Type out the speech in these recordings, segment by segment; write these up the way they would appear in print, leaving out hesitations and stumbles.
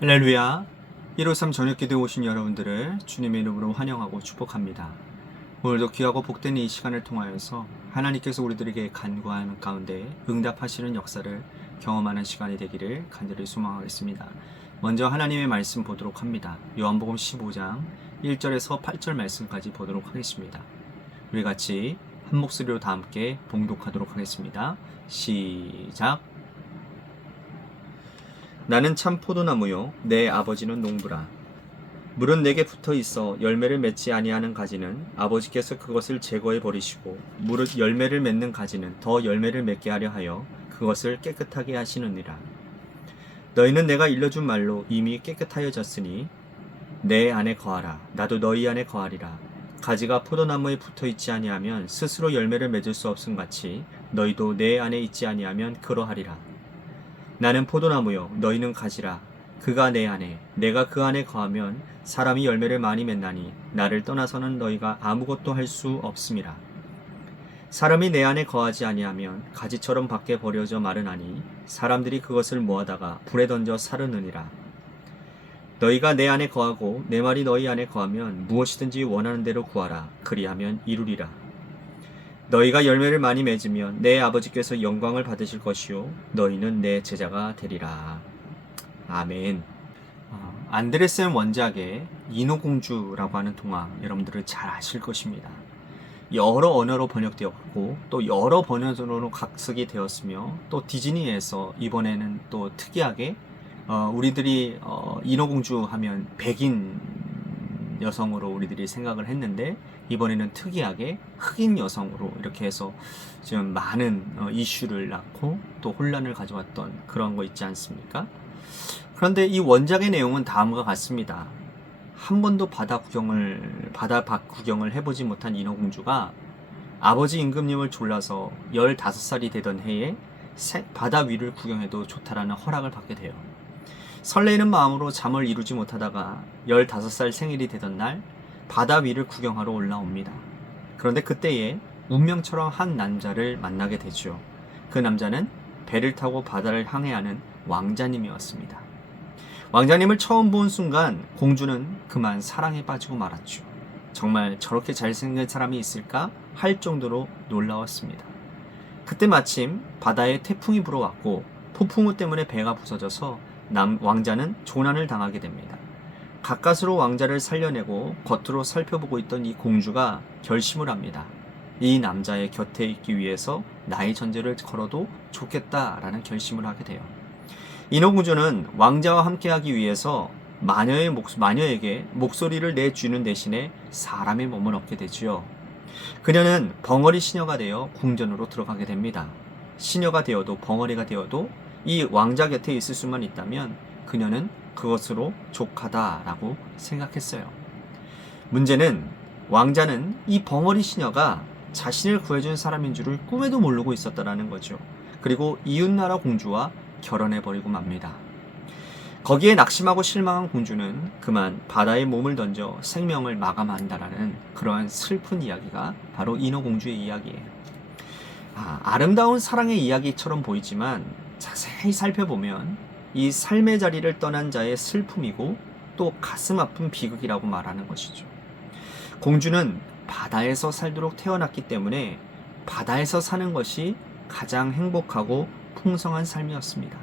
할렐루야. 153 저녁기도에 오신 여러분들을 주님의 이름으로 환영하고 축복합니다. 오늘도 귀하고 복된 이 시간을 통하여서 하나님께서 우리들에게 간구하는 가운데 응답하시는 역사를 경험하는 시간이 되기를 간절히 소망하겠습니다. 먼저 하나님의 말씀 보도록 합니다. 요한복음 15장 1절에서 8절 말씀까지 보도록 하겠습니다. 우리 같이 한 목소리로 다 함께 봉독하도록 하겠습니다. 시작. 나는 참 포도나무요 내 아버지는 농부라. 물은 내게 붙어 있어 열매를 맺지 아니하는 가지는 아버지께서 그것을 제거해 버리시고 무릇 열매를 맺는 가지는 더 열매를 맺게 하려 하여 그것을 깨끗하게 하시느니라. 너희는 내가 일러준 말로 이미 깨끗하여졌으니 내 안에 거하라. 나도 너희 안에 거하리라. 가지가 포도나무에 붙어 있지 아니하면 스스로 열매를 맺을 수 없음 같이 너희도 내 안에 있지 아니하면 그러하리라. 나는 포도나무요 너희는 가지라. 그가 내 안에 내가 그 안에 거하면 사람이 열매를 많이 맺나니 나를 떠나서는 너희가 아무것도 할 수 없음이라. 사람이 내 안에 거하지 아니하면 가지처럼 밖에 버려져 마르나니 사람들이 그것을 모아다가 불에 던져 사르느니라. 너희가 내 안에 거하고 내 말이 너희 안에 거하면 무엇이든지 원하는 대로 구하라. 그리하면 이루리라. 너희가 열매를 많이 맺으면 내 아버지께서 영광을 받으실 것이요 너희는 내 제자가 되리라. 아멘. 안드레센 원작의 인어공주라고 하는 동화 여러분들은 잘 아실 것입니다. 여러 언어로 번역되었고 또 여러 번역으로 각색이 되었으며 또 디즈니에서 이번에는 또 특이하게 우리들이 인어공주 하면 백인 여성으로 우리들이 생각을 했는데 이번에는 특이하게 흑인 여성으로 이렇게 해서 지금 많은 이슈를 낳고 또 혼란을 가져왔던 그런 거 있지 않습니까? 그런데 이 원작의 내용은 다음과 같습니다. 한 번도 바다 밖 구경을 해보지 못한 인어공주가 아버지 임금님을 졸라서 15살이 되던 해에 바다 위를 구경해도 좋다라는 허락을 받게 돼요. 설레이는 마음으로 잠을 이루지 못하다가 15살 생일이 되던 날 바다 위를 구경하러 올라옵니다. 그런데 그때에 운명처럼 한 남자를 만나게 되죠. 그 남자는 배를 타고 바다를 항해하는 왕자님이었습니다. 왕자님을 처음 본 순간 공주는 그만 사랑에 빠지고 말았죠. 정말 저렇게 잘생긴 사람이 있을까 할 정도로 놀라웠습니다. 그때 마침 바다에 태풍이 불어왔고 폭풍우 때문에 배가 부서져서 왕자는 조난을 당하게 됩니다. 가까스로 왕자를 살려내고 겉으로 살펴보고 있던 이 공주가 결심을 합니다. 이 남자의 곁에 있기 위해서 나의 전제를 걸어도 좋겠다라는 결심을 하게 돼요. 인어공주는 왕자와 함께하기 위해서 마녀에게 목소리를 내주는 대신에 사람의 몸을 얻게 되지요. 그녀는 벙어리 시녀가 되어 궁전으로 들어가게 됩니다. 시녀가 되어도 벙어리가 되어도 이 왕자 곁에 있을 수만 있다면 그녀는 그것으로 족하다라고 생각했어요. 문제는 왕자는 이 벙어리 시녀가 자신을 구해준 사람인 줄을 꿈에도 모르고 있었다라는 거죠. 그리고 이웃나라 공주와 결혼해버리고 맙니다. 거기에 낙심하고 실망한 공주는 그만 바다에 몸을 던져 생명을 마감한다라는 그러한 슬픈 이야기가 바로 인어공주의 이야기예요. 아름다운 사랑의 이야기처럼 보이지만 자세히 살펴보면 이 삶의 자리를 떠난 자의 슬픔이고 또 가슴 아픈 비극이라고 말하는 것이죠. 공주는 바다에서 살도록 태어났기 때문에 바다에서 사는 것이 가장 행복하고 풍성한 삶이었습니다.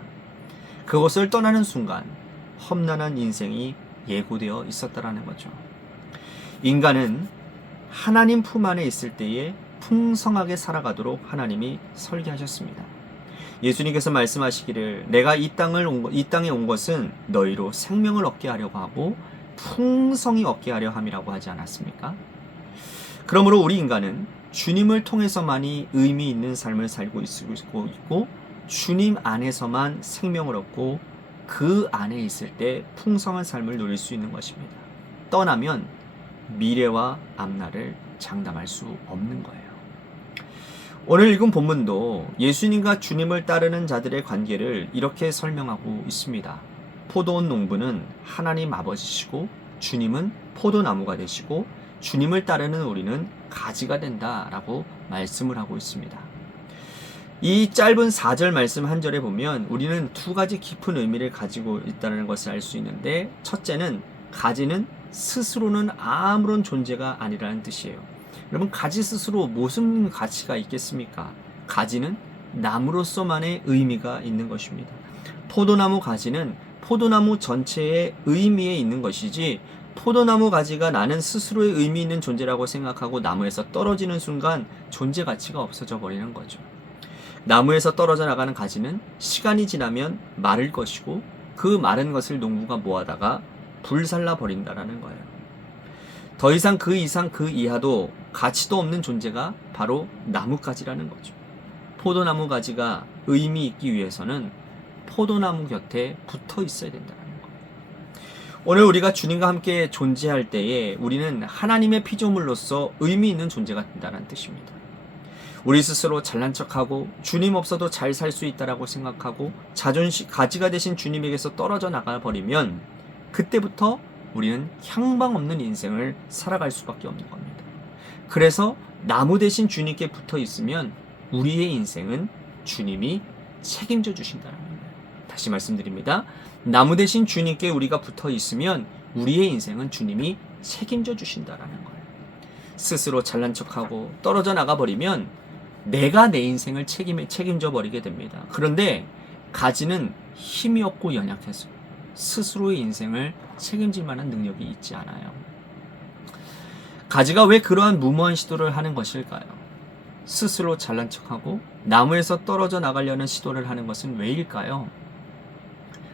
그것을 떠나는 순간 험난한 인생이 예고되어 있었다라는 거죠. 인간은 하나님 품 안에 있을 때에 풍성하게 살아가도록 하나님이 설계하셨습니다. 예수님께서 말씀하시기를 내가 이 땅에 온 것은 너희로 생명을 얻게 하려고 하고 풍성히 얻게 하려 함이라고 하지 않았습니까? 그러므로 우리 인간은 주님을 통해서만이 의미 있는 삶을 살고 있고 주님 안에서만 생명을 얻고 그 안에 있을 때 풍성한 삶을 누릴 수 있는 것입니다. 떠나면 미래와 앞날을 장담할 수 없는 거예요. 오늘 읽은 본문도 예수님과 주님을 따르는 자들의 관계를 이렇게 설명하고 있습니다. 포도원 농부는 하나님 아버지시고 주님은 포도나무가 되시고 주님을 따르는 우리는 가지가 된다라고 말씀을 하고 있습니다. 이 짧은 4절 말씀 한 절에 보면 우리는 두 가지 깊은 의미를 가지고 있다는 것을 알 수 있는데, 첫째는 가지는 스스로는 아무런 존재가 아니라는 뜻이에요. 여러분, 가지 스스로 무슨 가치가 있겠습니까? 가지는 나무로서만의 의미가 있는 것입니다. 포도나무 가지는 포도나무 전체의 의미에 있는 것이지, 포도나무 가지가 나는 스스로의 의미 있는 존재라고 생각하고 나무에서 떨어지는 순간 존재 가치가 없어져 버리는 거죠. 나무에서 떨어져 나가는 가지는 시간이 지나면 마를 것이고, 그 마른 것을 농부가 모아다가 불살라 버린다라는 거예요. 더 이상 그 이상 그 이하도 가치도 없는 존재가 바로 나무가지라는 거죠. 포도나무 가지가 의미 있기 위해서는 포도나무 곁에 붙어 있어야 된다는 거예요. 오늘 우리가 주님과 함께 존재할 때에 우리는 하나님의 피조물로서 의미 있는 존재가 된다는 뜻입니다. 우리 스스로 잘난 척하고 주님 없어도 잘 살 수 있다라고 생각하고 자존심 가지가 되신 주님에게서 떨어져 나가 버리면 그때부터 우리는 향방 없는 인생을 살아갈 수밖에 없는 겁니다. 그래서 나무 대신 주님께 붙어 있으면 우리의 인생은 주님이 책임져 주신다는 거예요. 다시 말씀드립니다. 나무 대신 주님께 우리가 붙어 있으면 우리의 인생은 주님이 책임져 주신다라는 거예요. 스스로 잘난 척하고 떨어져 나가 버리면 내가 내 인생을 책임져 버리게 됩니다. 그런데 가지는 힘이 없고 연약해서 스스로의 인생을 책임질 만한 능력이 있지 않아요. 가지가 왜 그러한 무모한 시도를 하는 것일까요? 스스로 잘난 척하고 나무에서 떨어져 나가려는 시도를 하는 것은 왜일까요?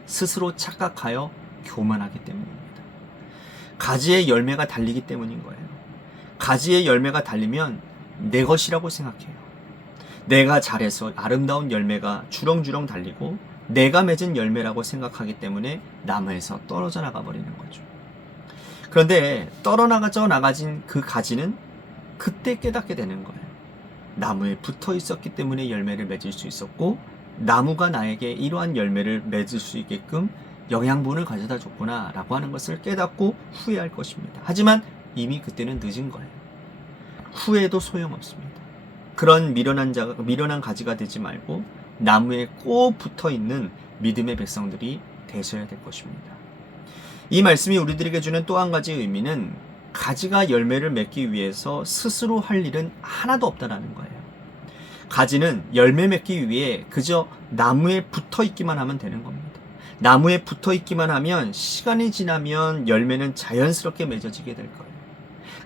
스스로 착각하여 교만하기 때문입니다. 가지의 열매가 달리기 때문인 거예요. 가지의 열매가 달리면 내 것이라고 생각해요. 내가 잘해서 아름다운 열매가 주렁주렁 달리고 내가 맺은 열매라고 생각하기 때문에 나무에서 떨어져 나가 버리는 거죠. 그런데 떨어져 나가진 그 가지는 그때 깨닫게 되는 거예요. 나무에 붙어 있었기 때문에 열매를 맺을 수 있었고, 나무가 나에게 이러한 열매를 맺을 수 있게끔 영양분을 가져다 줬구나 라고 하는 것을 깨닫고 후회할 것입니다. 하지만 이미 그때는 늦은 거예요. 후회도 소용없습니다. 그런 미련한 가지가 되지 말고 나무에 꼭 붙어 있는 믿음의 백성들이 되셔야 될 것입니다. 이 말씀이 우리들에게 주는 또 한 가지 의미는 가지가 열매를 맺기 위해서 스스로 할 일은 하나도 없다라는 거예요. 가지는 열매 맺기 위해 그저 나무에 붙어 있기만 하면 되는 겁니다. 나무에 붙어 있기만 하면 시간이 지나면 열매는 자연스럽게 맺어지게 될 거예요.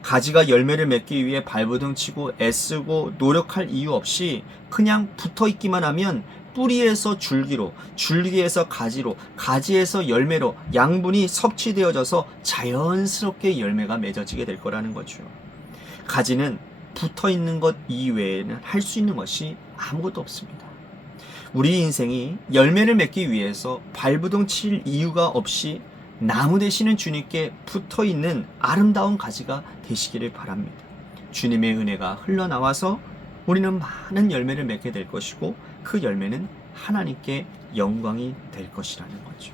가지가 열매를 맺기 위해 발버둥 치고 애쓰고 노력할 이유 없이 그냥 붙어 있기만 하면 뿌리에서 줄기로, 줄기에서 가지로, 가지에서 열매로 양분이 섭취되어져서 자연스럽게 열매가 맺어지게 될 거라는 거죠. 가지는 붙어 있는 것 이외에는 할 수 있는 것이 아무것도 없습니다. 우리 인생이 열매를 맺기 위해서 발버둥 칠 이유가 없이 나무 되시는 주님께 붙어 있는 아름다운 가지가 되시기를 바랍니다. 주님의 은혜가 흘러나와서 우리는 많은 열매를 맺게 될 것이고, 그 열매는 하나님께 영광이 될 것이라는 거죠.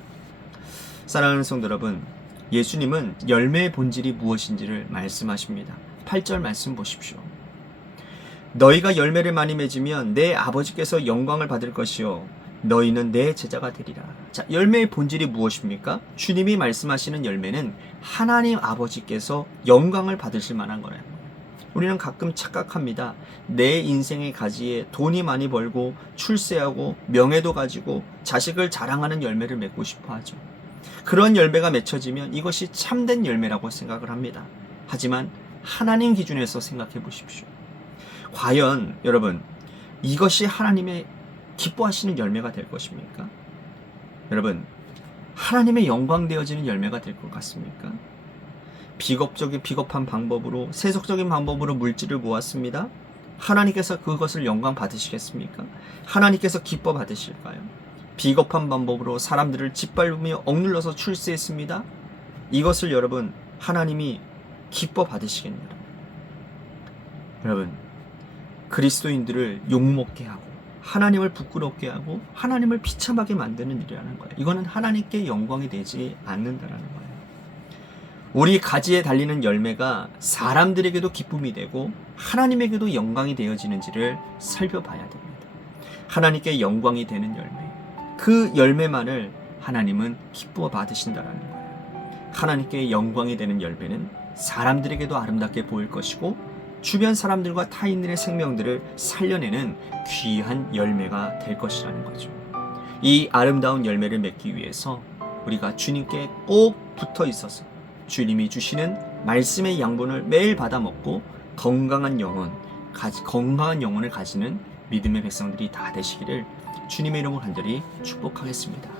사랑하는 성도 여러분, 예수님은 열매의 본질이 무엇인지를 말씀하십니다. 8절 말씀 보십시오. 너희가 열매를 많이 맺으면 내 아버지께서 영광을 받을 것이요 너희는 내 제자가 되리라. 자, 열매의 본질이 무엇입니까? 주님이 말씀하시는 열매는 하나님 아버지께서 영광을 받으실 만한 거예요. 우리는 가끔 착각합니다. 내 인생의 가지에 돈이 많이 벌고 출세하고 명예도 가지고 자식을 자랑하는 열매를 맺고 싶어 하죠. 그런 열매가 맺혀지면 이것이 참된 열매라고 생각을 합니다. 하지만 하나님 기준에서 생각해 보십시오. 과연 여러분, 이것이 하나님의 기뻐하시는 열매가 될 것입니까? 여러분, 하나님의 영광 되어지는 열매가 될 것 같습니까? 비겁한 방법으로, 세속적인 방법으로 물질을 모았습니다. 하나님께서 그것을 영광 받으시겠습니까? 하나님께서 기뻐 받으실까요? 비겁한 방법으로 사람들을 짓밟으며 억눌러서 출세했습니다. 이것을 여러분, 하나님이 기뻐 받으시겠느냐? 여러분, 그리스도인들을 욕먹게 하고 하나님을 부끄럽게 하고 하나님을 비참하게 만드는 일이라는 거예요. 이거는 하나님께 영광이 되지 않는다라는 거예요. 우리 가지에 달리는 열매가 사람들에게도 기쁨이 되고 하나님에게도 영광이 되어지는지를 살펴봐야 됩니다. 하나님께 영광이 되는 열매, 그 열매만을 하나님은 기뻐 받으신다라는 거예요. 하나님께 영광이 되는 열매는 사람들에게도 아름답게 보일 것이고 주변 사람들과 타인들의 생명들을 살려내는 귀한 열매가 될 것이라는 거죠. 이 아름다운 열매를 맺기 위해서 우리가 주님께 꼭 붙어 있어서 주님이 주시는 말씀의 양분을 매일 받아 먹고 건강한 영혼을 가지는 믿음의 백성들이 다 되시기를 주님의 이름으로 간절히 축복하겠습니다.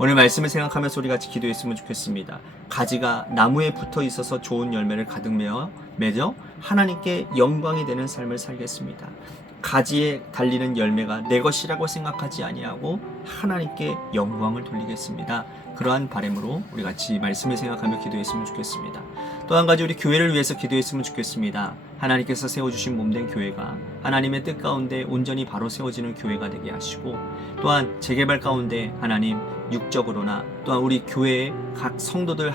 오늘 말씀을 생각하면서 우리 같이 기도했으면 좋겠습니다. 가지가 나무에 붙어 있어서 좋은 열매를 가득 맺어 하나님께 영광이 되는 삶을 살겠습니다. 가지에 달리는 열매가 내 것이라고 생각하지 아니하고 하나님께 영광을 돌리겠습니다. 그러한 바람으로 우리 같이 말씀을 생각하며 기도했으면 좋겠습니다. 또 한 가지 우리 교회를 위해서 기도했으면 좋겠습니다. 하나님께서 세워주신 몸된 교회가 하나님의 뜻 가운데 온전히 바로 세워지는 교회가 되게 하시고, 또한 재개발 가운데 하나님 육적으로나 또한 우리 교회의 각 성도들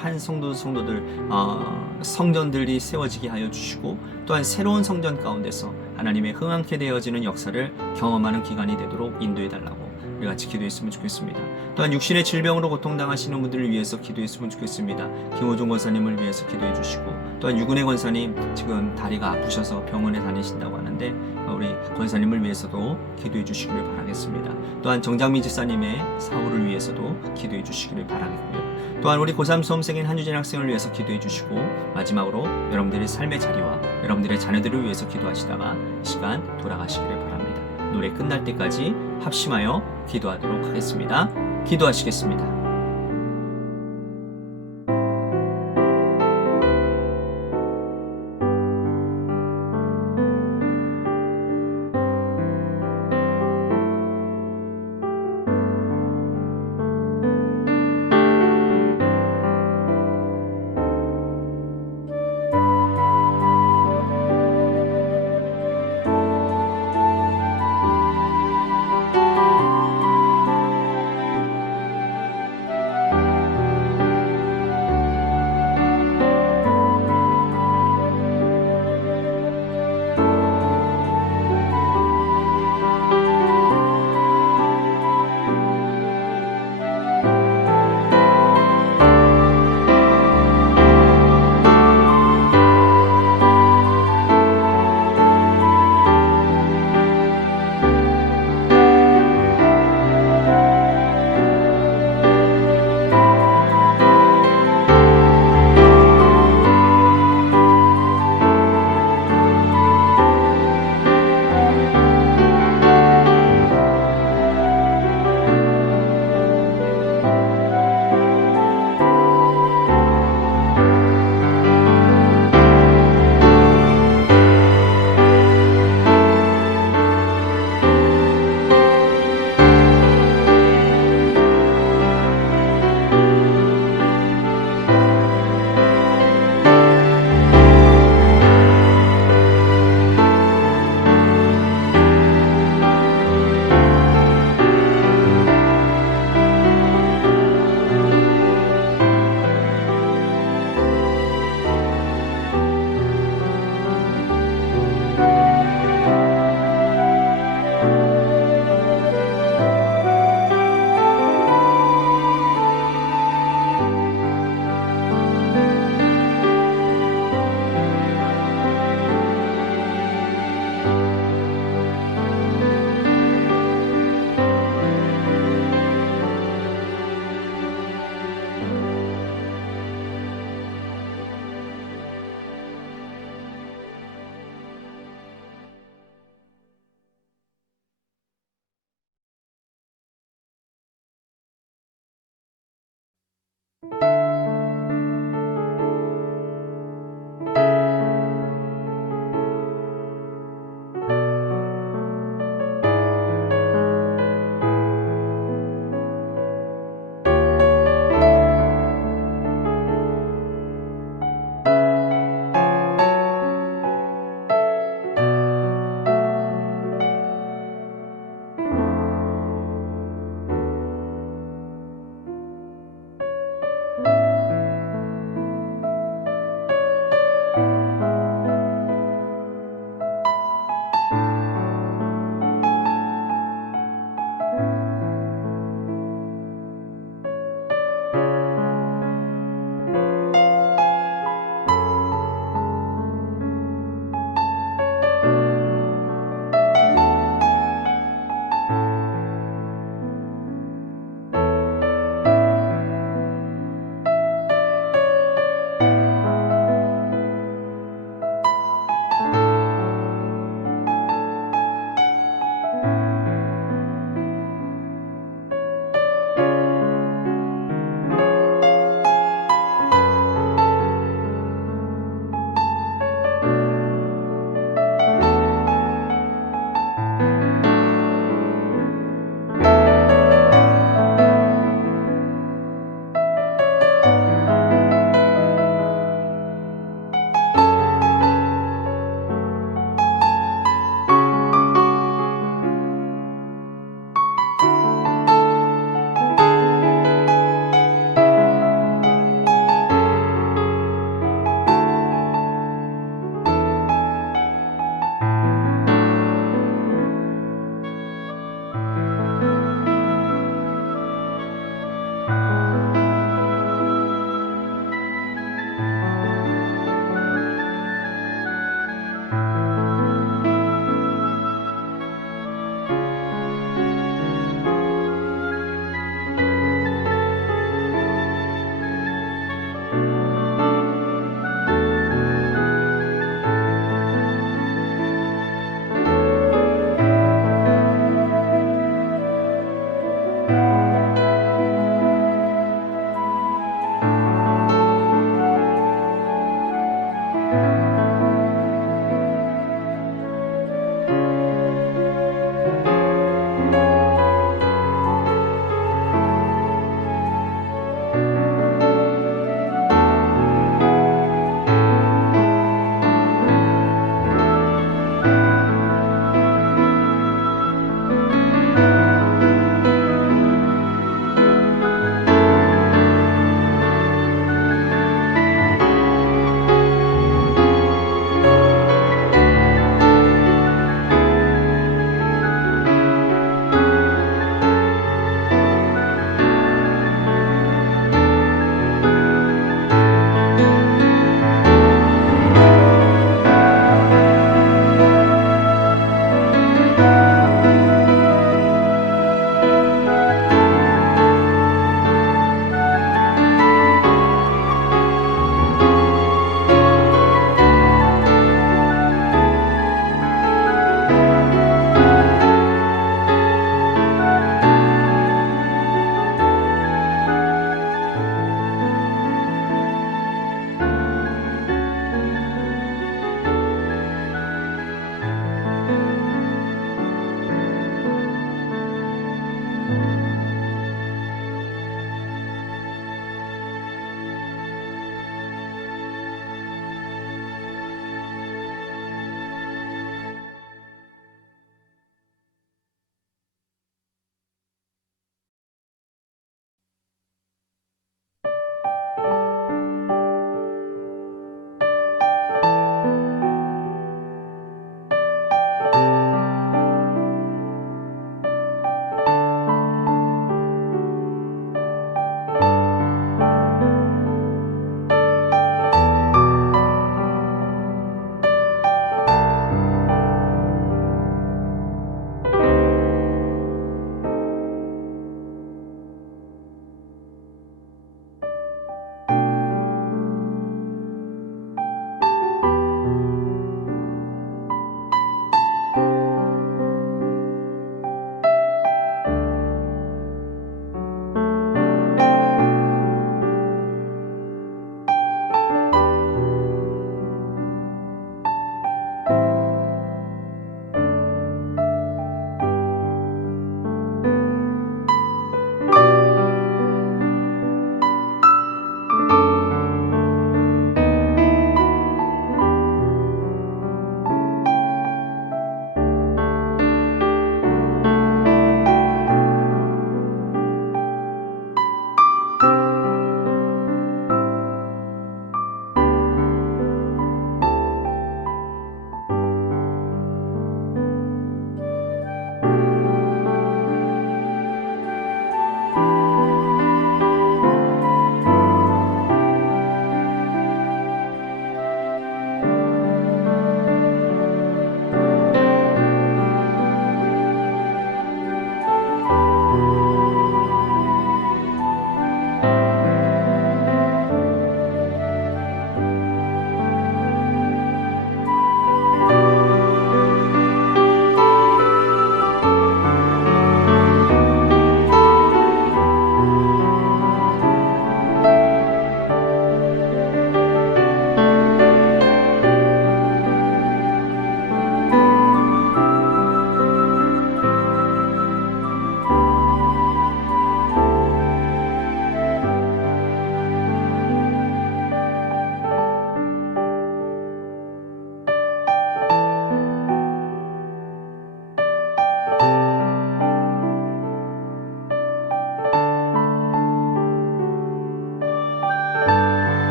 성전들이 세워지게 하여 주시고, 또한 새로운 성전 가운데서 하나님의 흥황케 되어지는 역사를 경험하는 기간이 되도록 인도해 달라고 우리 같이 기도했으면 좋겠습니다. 또한 육신의 질병으로 고통당하시는 분들을 위해서 기도했으면 좋겠습니다. 김호종 권사님을 위해서 기도해 주시고, 또한 유근혜 권사님 지금 다리가 아프셔서 병원에 다니신다고 하는데 우리 권사님을 위해서도 기도해 주시기를 바라겠습니다. 또한 정장미 집사님의 사후를 위해서도 기도해 주시기를 바라겠고요. 또한 우리 고3 수험생인 한유진 학생을 위해서 기도해 주시고, 마지막으로 여러분들의 삶의 자리와 여러분들의 자녀들을 위해서 기도하시다가 이 시간 돌아가시기를 바랍니다. 노래 끝날 때까지 합심하여 기도하도록 하겠습니다. 기도하시겠습니다.